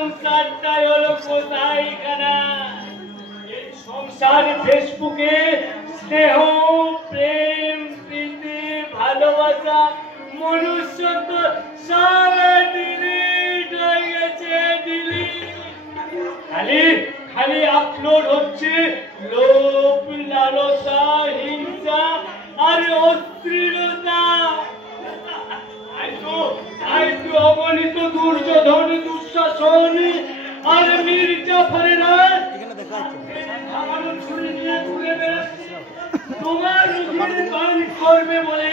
সংসারটাই হলো কোথায়খানা। এই সংসার ফেসবুকে স্নেহ, প্রেম, প্রীতি, ভালোবাসা, মনুষ্যত্ব সব ডিলিট হয়ে গেছে, ডিলিট। খালি খালি আপলোড হচ্ছে লোভ, লালসা, হিংসা আর অশ্লীলতা। আইতো অগণিত দুর্যোধন, দুঃশাসন আর মির্জাফরেরা ছুরি নিয়ে ঘুরে বেড়াচ্ছে তোমার রুজির গান করবে বলে।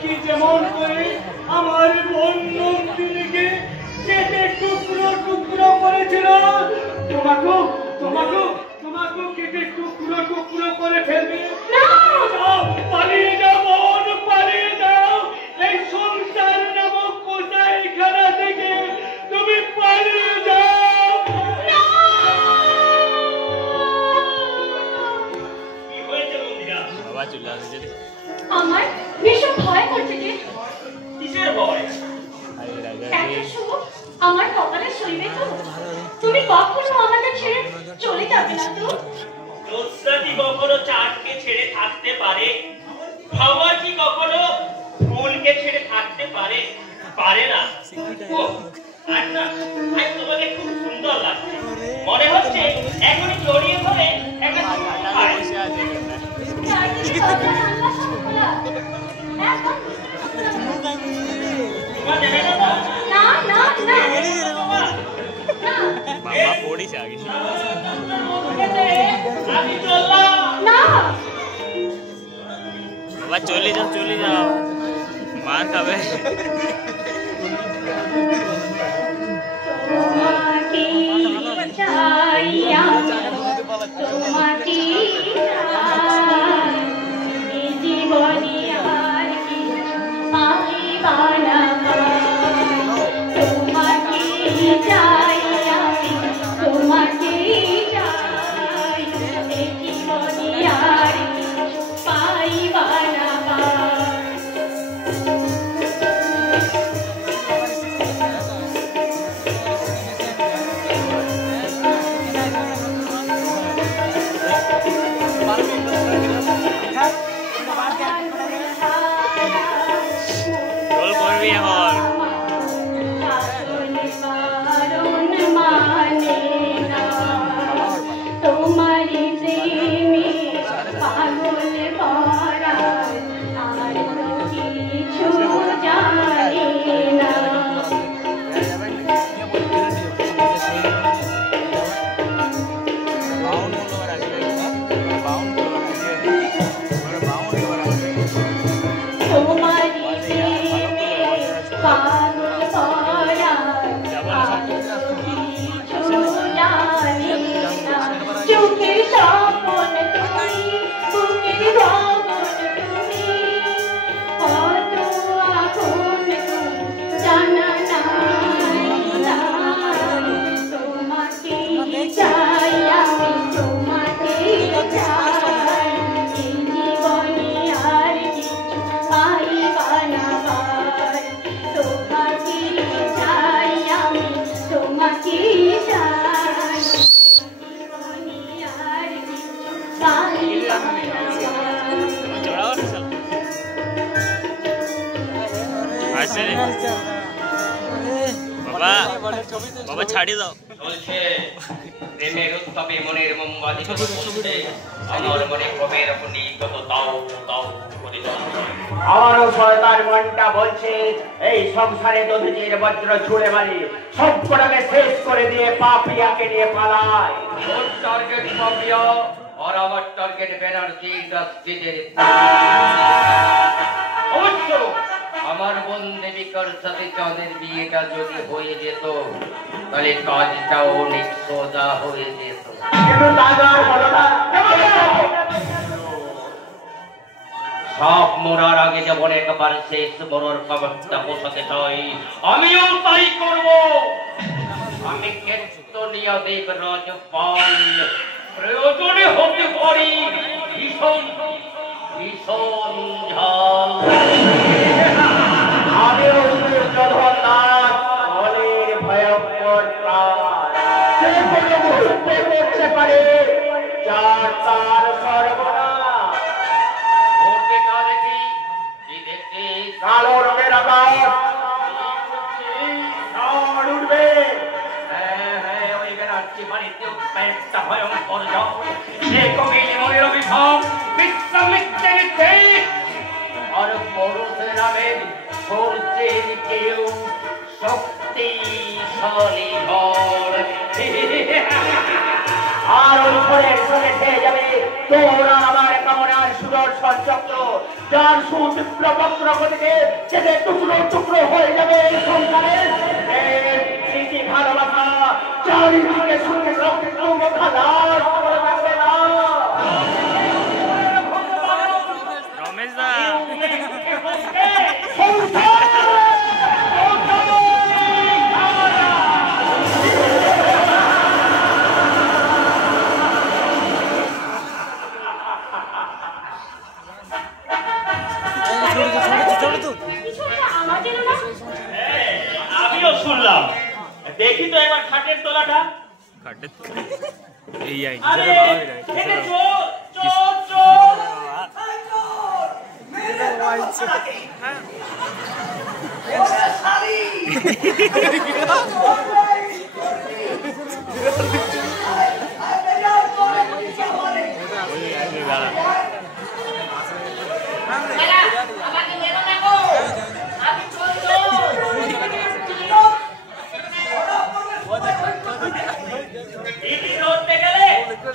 কি যেমন করে আমার বন্ধন দিদিকে কেটে টুকরো টুকরো করেছিল, তোমাকেও তোমাকেও তোমাকেও কেটে টুকরো টুকরো করে ফেলবে। পালিয়ে যাও বোন, পালিয়ে যাও। এই সংসার নামক কোথায়খানা থেকে তুমি পালিয়ে যাও। কি হয়েছে বন্ধুরা? বাবা চলে আসছে। আমার ভীষণ ভয় করছে যে। কিসের ভয়? আমার কপালে সইবে তো? তুমি কখনো আমাকে ছেড়ে চলে যাবে না তো? রোজসাদি কখনো চাঁদকে ছেড়ে থাকতে পারে? হাওয়া কি কখনো ফুলকে ছেড়ে থাকতে পারে? পারে না। আর না, আজ তোমাকে খুব সুন্দর লাগছে। মনে হচ্ছে এখনই জড়িয়ে ধরে একটা চুমু খায়। না না না বাবা পড়িছে আগে। আমি চললাম না বাবা, চলে যাও, মার খাবে। তোমাকে চাই, তোমাকে চাই, এই জীবনে আর কিছু পাইবা না। তোমাকে চাই, তোমাকে চাই, এই জীবনে আর কিছু পাইবা না। বাবা ছাড়ি দাও। চলছে প্রেমের উত্তাপে মনের মোমবাতি জ্বলছে, আমার মনে ক্রমের আপনি কত দাও দাও করে জ্বলছে। আমারও শয়তান মনটা বলছে এই সংসারে দধির বজ্র ছুড়ে মারি, সব কটাকে শেষ করে দিয়ে পাপিয়াকে নিয়ে পালায়। ওর টার্গেট পাপিয়া আর আমার টার্গেট ব্যানার্জি ইন্ডাস্ট্রিজের। অবশ্য আমার বোন দেবিকার সাথে চাঁদের বিয়েটা যদি হয়ে যেত তাহলে কাজটাও অনেক সোজা হয়ে যেত, কিন্তু তার হলো না। সব মরার আগে যেমন একবার শেষ মরার খবরটা পোষাতে চাই, আমিও তাই করব। আমি কেতনিয়া দেবরাজ পাল, প্রয়োজনে হতে পারি ভীষণ ভীষণ ঝাল। আমিও দুর্যোধন দাস, বলের ভয়ে পারে যার তার সর্বনাশ। উঠবে না দেখি, কি দেখছিস? কালো রঙের আকাশ, ঝড় উঠবে। হ্যাঁ, ওই বেড়াচ্ছি বাড়িতে উঠবে একটা ভয়ঙ্কর ঝড়। সে কবিল মনের অভিশাপ বিশ্বামিত্রে নিচ্ছে। আর পরশুরামের সূর্যের কেউ শক্তিশালী ঝড়। আর ওই ঝড়ের ফলে খেয়ে যাবে তোরা আমার কামনার সুদর্শন চক্র, যার সুতীব্র বক্র গতিতে যেতে টুকরো টুকরো হয়ে যাবে এই সংসারের স্মৃতি ভালোবাসা চারিদিকে সুখে রক্তে খালাস করে থাকবে না। রমেশ দা আমিও শুনলাম, দেখি তো এবার খাটের তোলাটা। এই আরে এখানে চোর চোর চোর।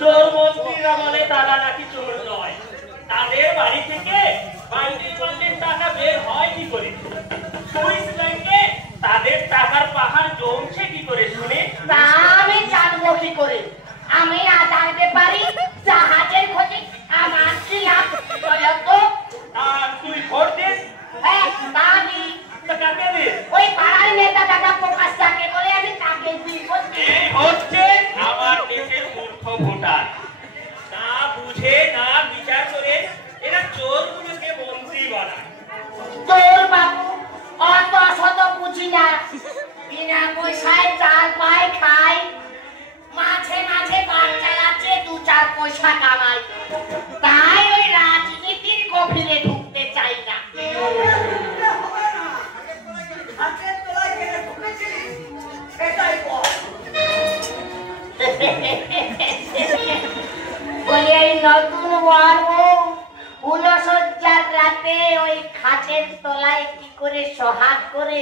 চোর মন্ত্রীরা বলে তারা নাকি চোর নয়, তাদের বাড়ি থেকে বান্ডিল টাকা বের হয় কি করে? সুইস ব্যাংকে তাদের টাকার পাহাড় জমছে কি করে শুনে? তা আমি জানবো কি করে? আমি আধার ব্যাপারী, জাহাজের খোঁজে আমার কি লাভ? আর তুই ভোট দিস? কাকে দিস? ওই পাড়ার নেতা দাদা প্রকাশ যাকে বলে আমি তাকে দিই। এই হচ্ছে আমার দেশের মূর্খ ভোটার। না বুঝে না বিচার করে এরা চোরগুলোকে মন্ত্রী বানায়। তোর বাবু অত শত বুঝি না, বিনা পয়সায় চাল পায় খাই, মাঝে মাঝে বাস চালাচ্ছে, 2-4 পয়সা কামাই। তাই ওই রাজনীতির গভীরে ঢুকতে চাই না। বলে এই নতুন উলসজ্জার রাতে ওই খাটের তলায় কি করে সোহাগ করে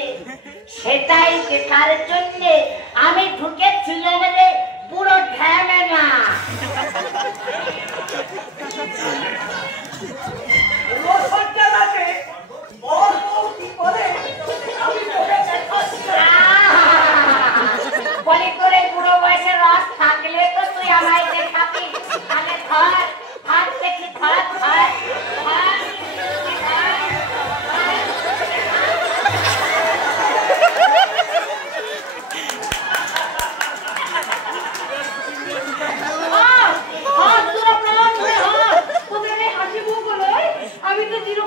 সেটাই দেখার জন্য আমি ঢুকেছিলাম